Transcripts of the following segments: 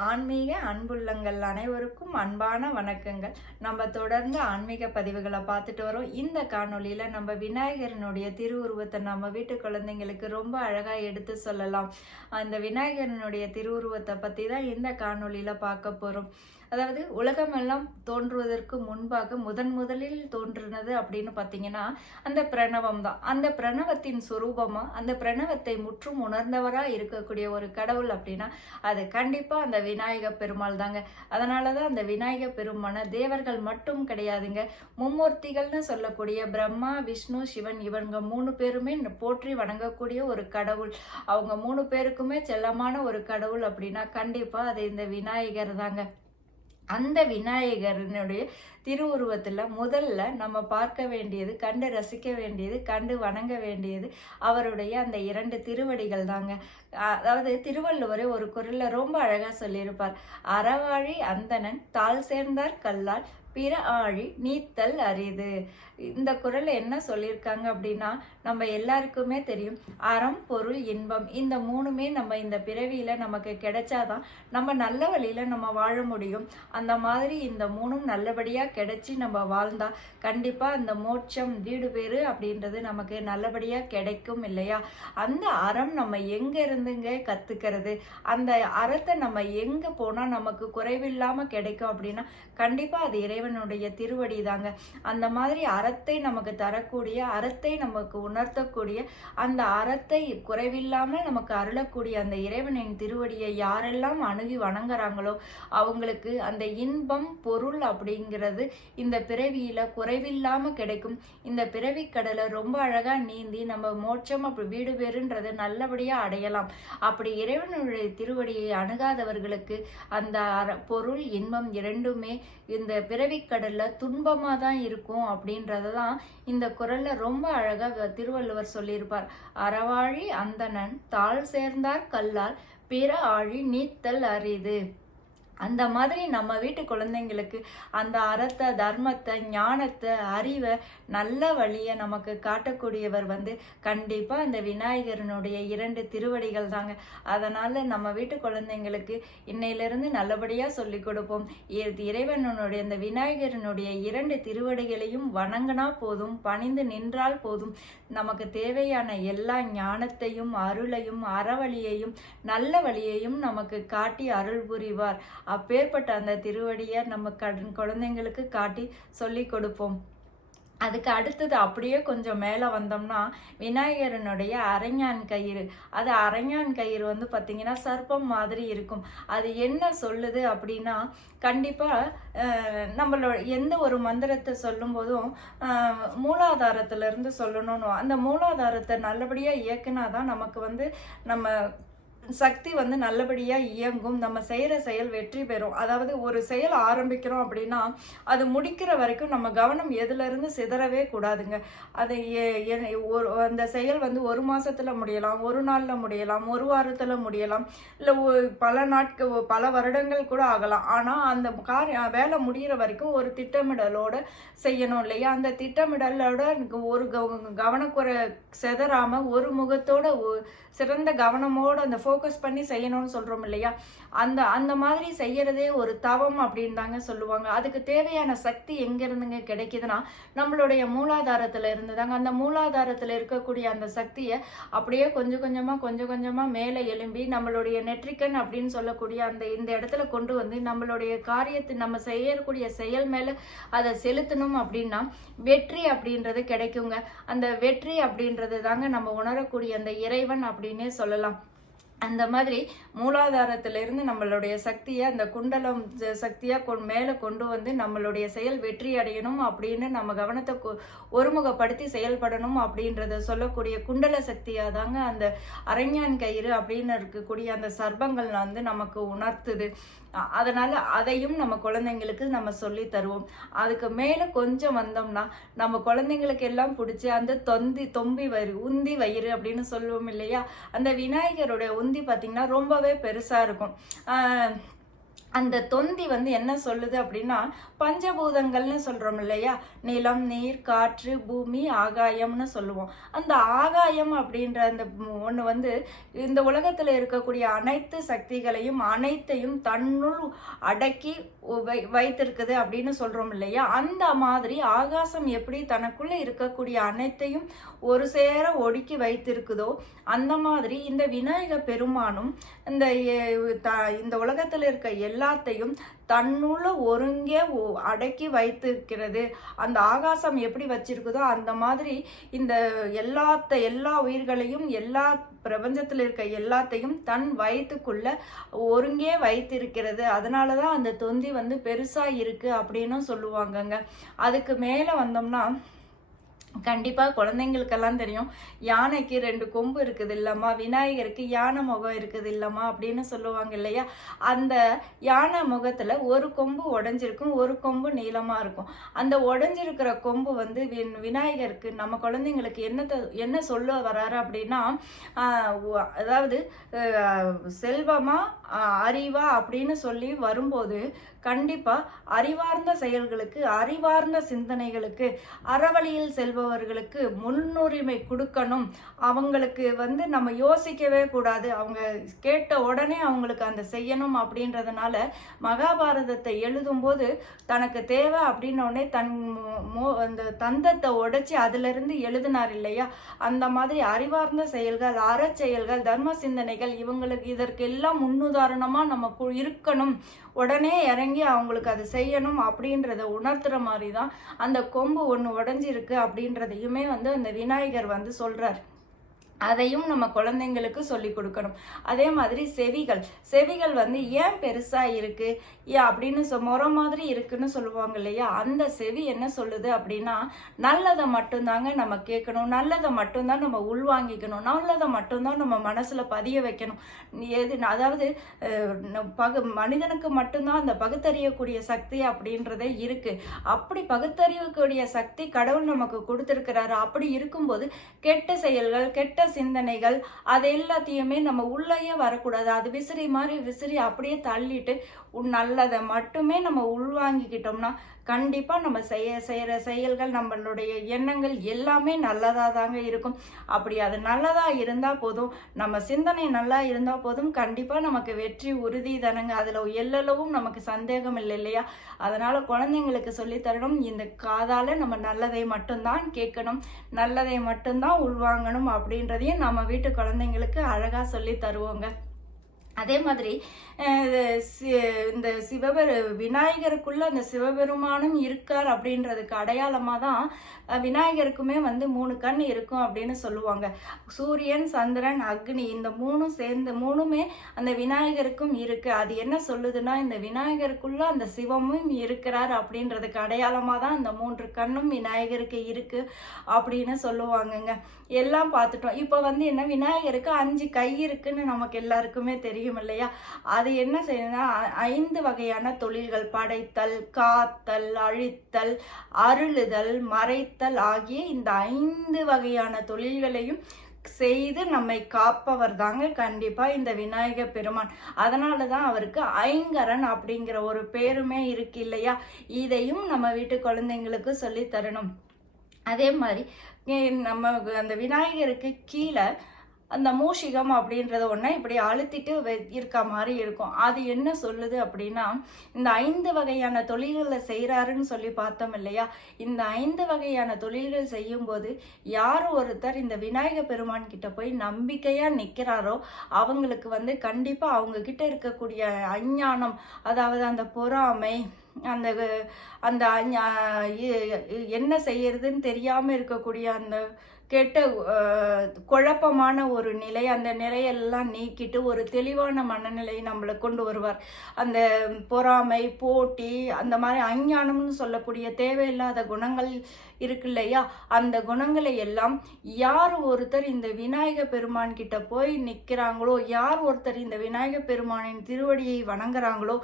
ஆன்மீக அன்புள்ளங்கள் அனைவருக்கும் அன்பான வணக்கங்கள். நம்ம தொடர்ந்து ஆன்மீக பதிவுகளை பார்த்துட்டு வரோம். இந்த காணொலியில் நம்ம விநாயகரனுடைய திருவுருவத்தை நம்ம வீட்டு குழந்தைங்களுக்கு ரொம்ப அழகாக எடுத்து சொல்லலாம். அந்த விநாயகரனுடைய திருவுருவத்தை பற்றி தான் இந்த காணொலியில் பார்க்க போகிறோம் அதாவது உலகமெல்லாம் தோன்றுவதற்கு முன்பாக முதன் முதலில் தோன்றினது அப்படின்னு பார்த்தீங்கன்னா அந்த பிரணவம் தான் அந்த பிரணவத்தின் சுரூபமா அந்த பிரணவத்தை முற்றும் உணர்ந்தவராக இருக்கக்கூடிய ஒரு கடவுள் அப்படின்னா அது கண்டிப்பாக அந்த விநாயக பெருமாள் தாங்க அதனால தான் அந்த விநாயக பெருமான தேவர்கள் மட்டும் கிடையாதுங்க. மும்மூர்த்திகள்னு சொல்லக்கூடிய பிரம்மா விஷ்ணு சிவன் இவங்க மூணு பேருமே போற்றி வணங்கக்கூடிய ஒரு கடவுள். அவங்க மூணு பேருக்குமே செல்லமான ஒரு கடவுள் அப்படின்னா கண்டிப்பாக அது இந்த விநாயகர் தாங்க அந்த விநாயகரனுடைய திருவுருவத்தில் முதல்ல நம்ம பார்க்க வேண்டியது கண்டு ரசிக்க வேண்டியது கண்டு வணங்க வேண்டியது அவருடைய அந்த இரண்டு திருவடிகள் தாங்க. அதாவது திருவள்ளுவரே ஒரு குரலில் ரொம்ப அழகாக சொல்லியிருப்பார். அறவாழி அந்தணன் தாள் சேர்ந்தார் கல்லால் பிற ஆழி நீத்தல் அரிது. இந்த குரல் என்ன சொல்லியிருக்காங்க அப்படின்னா நம்ம எல்லாருக்குமே தெரியும் அறம் பொருள் இன்பம் இந்த மூணுமே நம்ம இந்த பிறவியில் நமக்கு கிடைச்சாதான் நம்ம நல்ல வழியில் நம்ம வாழ முடியும். அந்த மாதிரி இந்த மூணும் நல்லபடியாக கிடைச்சி நம்ம வாழ்ந்தால் கண்டிப்பாக அந்த மோட்சம் வீடு பேர் அப்படின்றது நமக்கு நல்லபடியாக கிடைக்கும் இல்லையா? அந்த அறம் நம்ம எங்கே இருந்துங்க கற்றுக்கிறது அந்த அறத்தை நம்ம எங்கே போனால் நமக்கு குறைவில்லாமல் கிடைக்கும் அப்படின்னா கண்டிப்பாக அது இறைவனுடைய திருவடி தாங்க அந்த மாதிரி அறத்தை நமக்கு தரக்கூடிய அறத்தை நமக்கு உணர்த்தக்கூடிய அந்த அறத்தை குறைவில்லாமல் நமக்கு அருளக்கூடிய அந்த இறைவனின் திருவடியை யாரெல்லாம் அணுகி வணங்குறாங்களோ அவங்களுக்கு அந்த இன்பம் பொருள் அப்படிங்கிறது இந்த பிறவியில் குறைவில்லாமல் கிடைக்கும். இந்த பிறவி கடலை ரொம்ப அழகாக நீந்தி நம்ம மோட்சம் அப்படி வீடு பேருன்றதை நல்லபடியாக அடையலாம். அப்படி இறைவனுடைய திருவடியை அணுகாதவர்களுக்கு அந்த அற- பொருள் இன்பம் இரண்டுமே இந்த பிறவி கடலில் துன்பமாக தான் இருக்கும் அப்படின்றத தான் இந்த குரலில் ரொம்ப அழகாக திருவள்ளுவர் சொல்லியிருப்பார். அறவாழி அந்தணன் தாழ் சேர்ந்தார் கல்லால் பிற ஆழி நீத்தல் அரிது. அந்த மாதிரி நம்ம வீட்டு குழந்தைங்களுக்கு அந்த அறத்தை தர்மத்தை ஞானத்தை அறிவை நல்ல வழியை நமக்கு காட்டக்கூடியவர் வந்து கண்டிப்பாக அந்த விநாயகரனுடைய இரண்டு திருவடிகள் தாங்க. அதனால் நம்ம வீட்டு குழந்தைங்களுக்கு இன்னையிலிருந்து நல்லபடியாக சொல்லி கொடுப்போம். இறைவனுடைய இந்த விநாயகரனுடைய இரண்டு திருவடிகளையும் வணங்கினா போதும் பணிந்து நின்றால் போதும். நமக்கு தேவையான எல்லா ஞானத்தையும் அருளையும் அறவழியையும் நல்ல வழியையும் நமக்கு காட்டி அருள் புரிவார். அப்பேற்பட்ட அந்த திருவடியை நம்ம கடன் குழந்தைங்களுக்கு காட்டி சொல்லி கொடுப்போம். அதுக்கு அடுத்தது அப்படியே கொஞ்சம் மேலே வந்தோம்னா விநாயகரனுடைய அரைஞான் கயிறு. அது அரைஞான் கயிறு வந்து பார்த்திங்கன்னா சர்ப்பம் மாதிரி இருக்கும். அது என்ன சொல்லுது அப்படின்னா கண்டிப்பாக நம்மளோட எந்த ஒரு மந்திரத்தை சொல்லும்போதும் போதும் இருந்து சொல்லணும்னு. அந்த மூலாதாரத்தை நல்லபடியாக இயக்குனா தான் நமக்கு வந்து நம்ம சக்தி வந்து நல்லபடியாக இயங்கும். நம்ம செய்கிற செயல் வெற்றி பெறும். அதாவது ஒரு செயல் ஆரம்பிக்கிறோம் அப்படின்னா அது முடிக்கிற வரைக்கும் நம்ம கவனம் எதுலேருந்து சிதறவே கூடாதுங்க. அது ஒரு அந்த செயல் வந்து ஒரு மாதத்தில் முடியலாம் ஒரு நாளில் முடியலாம் ஒரு வாரத்தில் முடியலாம் இல்லை ஒ- பல நாட்கள் பல வருடங்கள் கூட ஆகலாம். ஆனால் அந்த காரியம் வேலை முடியிற வரைக்கும் ஒரு திட்டமிடலோடு செய்யணும் இல்லையா? அந்த திட்டமிடலோட ஒரு கவனக்குறை சிதறாமல் ஒரு முகத்தோட சிறந்த கவனமோட அந்த ஃபோக்கஸ் பண்ணி செய்யணும்னு சொல்கிறோம் இல்லையா? அந்த அந்த மாதிரி செய்யறதே ஒரு தவம் அப்படின்னு தாங்க சொல்லுவாங்க. அதுக்கு தேவையான சக்தி எங்கேருந்துங்க கிடைக்குதுன்னா நம்மளுடைய மூலாதாரத்தில் இருந்து தாங்க. அந்த மூலாதாரத்தில் இருக்கக்கூடிய அந்த சக்தியை அப்படியே கொஞ்சம் கொஞ்சமாக கொஞ்சம் கொஞ்சமாக மேலே எழும்பி நம்மளுடைய நெற்றிக்கன் அப்படின்னு சொல்லக்கூடிய அந்த இந்த இடத்துல கொண்டு வந்து நம்மளுடைய காரியத்தை நம்ம செய்யக்கூடிய செயல் மேலே அதை செலுத்தணும் அப்படின்னா வெற்றி அப்படின்றது கிடைக்குங்க. அந்த வெற்றி அப்படின்றது தாங்க நம்ம உணரக்கூடிய அந்த இறைவன் அப்படின்னே சொல்லலாம். அந்த மாதிரி மூலாதாரத்திலிருந்து நம்மளுடைய சக்தியை அந்த குண்டலம் சக்தியாக கொ மேலே கொண்டு வந்து நம்மளுடைய செயல் வெற்றி அடையணும் அப்படின்னு நம்ம கவனத்தை கொ- ஒருமுகப்படுத்தி செயல்படணும் அப்படின்றத சொல்லக்கூடிய குண்டல சக்தியாக தாங்க அந்த அரைஞான் கயிறு அப்படின்னு இருக்கக்கூடிய அந்த சர்பங்கள் வந்து நமக்கு உணர்த்துது. அதனால் அதையும் நம்ம குழந்தைங்களுக்கு நம்ம சொல்லி தருவோம். அதுக்கு மேலே கொஞ்சம் வந்தோம்னா நம்ம குழந்தைங்களுக்கு எல்லாம் பிடிச்சி அந்த தொந்தி தொம்பி வயிறு உந்தி வயிறு அப்படின்னு சொல்லுவோம் இல்லையா? அந்த விநாயகருடைய உந்தி பார்த்தீங்கன்னா ரொம்பவே பெருசாக இருக்கும். அந்த தொந்தி வந்து என்ன சொல்லுது அப்படின்னா பஞ்சபூதங்கள்னு சொல்றோம் இல்லையா? நிலம் நீர் காற்று பூமி ஆகாயம்னு சொல்லுவோம். அந்த ஆகாயம் அப்படின்ற அந்த ஒன்று வந்து இந்த உலகத்தில் இருக்கக்கூடிய அனைத்து சக்திகளையும் அனைத்தையும் தன்னுள் அடக்கி வை வைத்திருக்குது அப்படின்னு சொல்றோம் இல்லையா? அந்த மாதிரி ஆகாசம் எப்படி தனக்குள்ள இருக்கக்கூடிய அனைத்தையும் ஒரு சேர ஒடுக்கி வைத்திருக்குதோ அந்த மாதிரி இந்த விநாயக பெருமானும் இந்த த- இந்த உலகத்தில் இருக்க எல்லாத்தையும் தன்னுள்ள ஒருங்கே அடக்கி வைத்திருக்கிறது. அந்த ஆகாசம் எப்படி வச்சிருக்குதோ அந்த மாதிரி இந்த எல்லாத்த எல்லா உயிர்களையும் எல்லா பிரபஞ்சத்தில் இருக்க எல்லாத்தையும் தன் வயிற்றுக்குள்ள ஒருங்கே வைத்திருக்கிறது. அதனால தான் அந்த தொந்தி வந்து பெருசாக இருக்குது அப்படின்னும் சொல்லுவாங்கங்க. அதுக்கு மேலே வந்தோம்னா கண்டிப்பாக குழந்தைங்களுக்கெல்லாம் தெரியும். யானைக்கு ரெண்டு கொம்பு இருக்குது இல்லம்மா விநாயகருக்கு யானை முகம் இருக்குது இல்லம்மா அப்படின்னு சொல்லுவாங்க இல்லையா? அந்த யானை முகத்தில் ஒரு கொம்பு உடஞ்சிருக்கும் ஒரு கொம்பு நீளமாக இருக்கும். அந்த உடஞ்சிருக்கிற கொம்பு வந்து வின் விநாயகருக்கு நம்ம குழந்தைங்களுக்கு என்னத்தை என்ன சொல்ல வராரு அப்படின்னா அதாவது செல்வமாக அறிவா அப்படின்னு சொல்லி வரும்போது கண்டிப்பா அறிவார்ந்த செயல்களுக்கு அறிவார்ந்த சிந்தனைகளுக்கு அறவழியில் செல்பவர்களுக்கு முன்னுரிமை கொடுக்கணும். அவங்களுக்கு வந்து நம்ம யோசிக்கவே கூடாது. அவங்க கேட்ட உடனே அவங்களுக்கு அந்த செய்யணும் அப்படின்றதுனால மகாபாரதத்தை எழுதும்போது தனக்கு தேவை அப்படின்ன தன் மோ- அந்த தந்தத்தை உடைச்சி அதிலிருந்து எழுதினார் இல்லையா? அந்த மாதிரி அறிவார்ந்த செயல்கள் அறச்செயல்கள் தர்ம சிந்தனைகள் இவங்களுக்கு இதற்கெல்லாம் முன்னுதாரணமாக நம்ம கு- இருக்கணும். உடனே இறங்கி அவங்களுக்கு அதை செய்யணும் அப்படின்றத உணர்த்துற மாதிரி தான் அந்த கொம்பு ஒன்று உடஞ்சிருக்கு அப்படின்றதையுமே வந்து அந்த விநாயகர் வந்து சொல்கிறார் அதையும் நம்ம குழந்தைங்களுக்கு சொல்லி கொடுக்கணும். அதே மாதிரி செவிகள். செவிகள் வந்து ஏன் பெருசா இருக்கு? ஏன் அப்படின்னு சொ முறை மாதிரி இருக்குன்னு சொல்லுவாங்க இல்லையா? அந்த செவி என்ன சொல்லுது அப்படின்னா நல்லதை மட்டும்தாங்க நம்ம கேட்கணும். நல்லதை மட்டும்தான் நம்ம உள்வாங்கிக்கணும். நல்லதை மட்டும்தான் நம்ம மனசுல பதிய வைக்கணும். எது அதாவது பகு மனிதனுக்கு மட்டும்தான் அந்த பகுத்தறியக்கூடிய சக்தி அப்படின்றதே இருக்கு. அப்படி பகுத்தறியக்கூடிய சக்தி கடவுள் நமக்கு கொடுத்துருக்கிறாரு. அப்படி இருக்கும்போது கெட்ட செயல்கள் கெட்ட சிந்தனைகள் அது எல்லாத்தையுமே நம்ம உள்ளேயே வரக்கூடாது. அது விசிறி மாதிரி விசிறி அப்படியே தள்ளிட்டு நல்லதை மட்டுமே நம்ம உள்வாங்கிக்கிட்டோம்னா கண்டிப்பாக நம்ம செய்ய செய்கிற செயல்கள் நம்மளுடைய எண்ணங்கள் எல்லாமே நல்லதாக தாங்க இருக்கும். அப்படி அது நல்லதாக இருந்தால் போதும். நம்ம சிந்தனை நல்லா இருந்தால் போதும். கண்டிப்பாக நமக்கு வெற்றி உறுதி தானங்க. அதில் எல்லளவும் நமக்கு சந்தேகம் இல்லை இல்லையா? அதனால் குழந்தைங்களுக்கு சொல்லித்தரணும் இந்த காதால் நம்ம நல்லதை மட்டும்தான் கேட்கணும். நல்லதை மட்டும்தான் உள்வாங்கணும் அப்படின்றதையும் நம்ம வீட்டு குழந்தைங்களுக்கு அழகாக சொல்லி தருவோங்க. அதே மாதிரி சி- இந்த சிவபெரு விநாயகருக்குள்ள அந்த சிவபெருமானும் இருக்கார் அப்படின்றதுக்கு அடையாளமாக தான் விநாயகருக்குமே வந்து மூணு கண் இருக்கும் அப்படின்னு சொல்லுவாங்க. சூரியன் சந்திரன் அக்னி இந்த மூணும் சேர்ந்து மூணுமே அந்த விநாயகருக்கும் இருக்கு. அது என்ன சொல்லுதுன்னா இந்த விநாயகருக்குள்ள அந்த சிவமும் இருக்கிறார் அப்படின்றதுக்கு அடையாளமாக தான் அந்த மூன்று கண்ணும் விநாயகருக்கு இருக்கு அப்படின்னு சொல்லுவாங்கங்க. எல்லாம் பார்த்துட்டோம். இப்போ வந்து என்ன விநாயகருக்கு அஞ்சு கை இருக்குன்னு நமக்கு எல்லாருக்குமே தெரியும். இல்லையா? அது என்ன செய்யணும்னா ஐந்து வகையான தொழில்கள். படைத்தல் காத்தல் அழித்தல் அருளுதல் மறைத்தல் ஆகிய இந்த ஐந்து வகையான தொழில்களையும் செய்து நம்மை காப்பவர் தாங்க கண்டிப்பா இந்த விநாயக பெருமான். அதனால தான் அவருக்கு ஐங்கரன் அப்படிங்கிற ஒரு பேருமே இருக்கு இல்லையா? இதையும் நம்ம வீட்டு குழந்தைங்களுக்கு சொல்லி தரணும். அதே மாதிரி நம்ம அந்த விநாயகருக்கு கீழே அந்த மூஷிகம் அப்படின்றத ஒன்றை இப்படி அழுத்திட்டு இருக்க மாதிரி இருக்கும். அது என்ன சொல்லுது அப்படின்னா இந்த ஐந்து வகையான தொழில்களை செய்கிறாருன்னு சொல்லி பார்த்தோம் இல்லையா? இந்த ஐந்து வகையான தொழில்கள் செய்யும்போது யார் ஒருத்தர் இந்த விநாயக பெருமான் கிட்ட போய் நம்பிக்கையாக நிற்கிறாரோ அவங்களுக்கு வந்து கண்டிப்பாக அவங்க கிட்ட இருக்கக்கூடிய அஞ்ஞானம் அதாவது அந்த பொறாமை அந்த அந்த இ- என்ன செய்யறதுன்னு தெரியாமல் இருக்கக்கூடிய அந்த கெட்ட குழப்பமான ஒரு நிலை அந்த நிலையெல்லாம் நீக்கிட்டு ஒரு தெளிவான மனநிலை நம்மளை கொண்டு வருவார். அந்த பொறாமை போட்டி அந்த மாதிரி அஞ்ஞானம்னு சொல்லக்கூடிய தேவையில்லாத குணங்கள் இருக்கு இல்லையா அந்த குணங்களை எல்லாம் யார் ஒருத்தர் இந்த விநாயக பெருமான் கிட்ட போய் நிற்கிறாங்களோ யார் ஒருத்தர் இந்த விநாயக பெருமானின் திருவடியை வணங்குறாங்களோ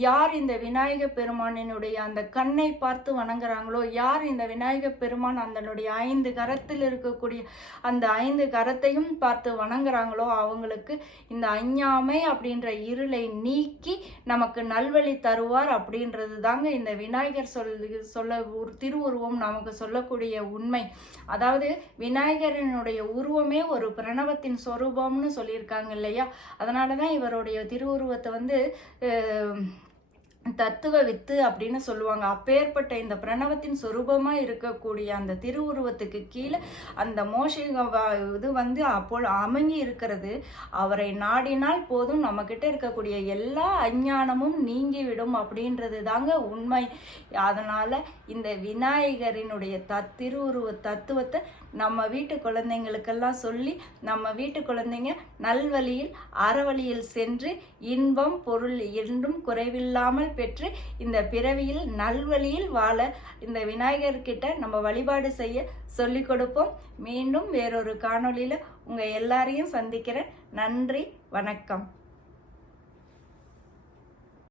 யார் இந்த விநாயக பெருமானினுடைய அந்த கண்ணை பார்த்து வணங்குறாங்களோ யார் இந்த விநாயக பெருமான் அதனுடைய ஐந்து கரத்தில் இருக்கக்கூடிய அந்த ஐந்து கரத்தையும் பார்த்து வணங்குறாங்களோ அவங்களுக்கு இந்த அஞ்ஞாமை அப்படின்ற இருளை நீக்கி நமக்கு நல்வழி தருவார் அப்படின்றது தாங்க இந்த விநாயகர் சொல் சொல்ல ஒரு திருவுருவம் நமக்கு சொல்லக்கூடிய உண்மை. அதாவது விநாயகரினுடைய உருவமே ஒரு பிரணவத்தின் சொரூபம்னு சொல்லியிருக்காங்க இல்லையா? அதனால தான் இவருடைய திருவுருவத்தை வந்து தத்துவ வித்து அப்படின்னு சொல்லுவாங்க. அப்பேற்பட்ட இந்த பிரணவத்தின் சொரூபமா இருக்கக்கூடிய அந்த திருவுருவத்துக்கு கீழே அந்த மோஷிக இது வந்து அப்போ அமங்கி இருக்கிறது. அவரை நாடினால் போதும் நம்ம கிட்ட இருக்கக்கூடிய எல்லா அஞ்ஞானமும் நீங்கிவிடும் அப்படின்றது தாங்க உண்மை. அதனால இந்த விநாயகரினுடைய தத் திருவுருவ தத்துவத்தை நம்ம வீட்டு குழந்தைங்களுக்கெல்லாம் சொல்லி நம்ம வீட்டு குழந்தைங்க நல்வழியில் அறவழியில் சென்று இன்பம் பொருள் என்றும் குறைவில்லாமல் பெற்று இந்த பிறவியில் நல்வழியில் வாழ இந்த விநாயகர்கிட்ட நம்ம வழிபாடு செய்ய சொல்லிக் கொடுப்போம். மீண்டும் வேறொரு காணொளியில் உங்கள் எல்லாரையும் சந்திக்கிறேன். நன்றி வணக்கம்.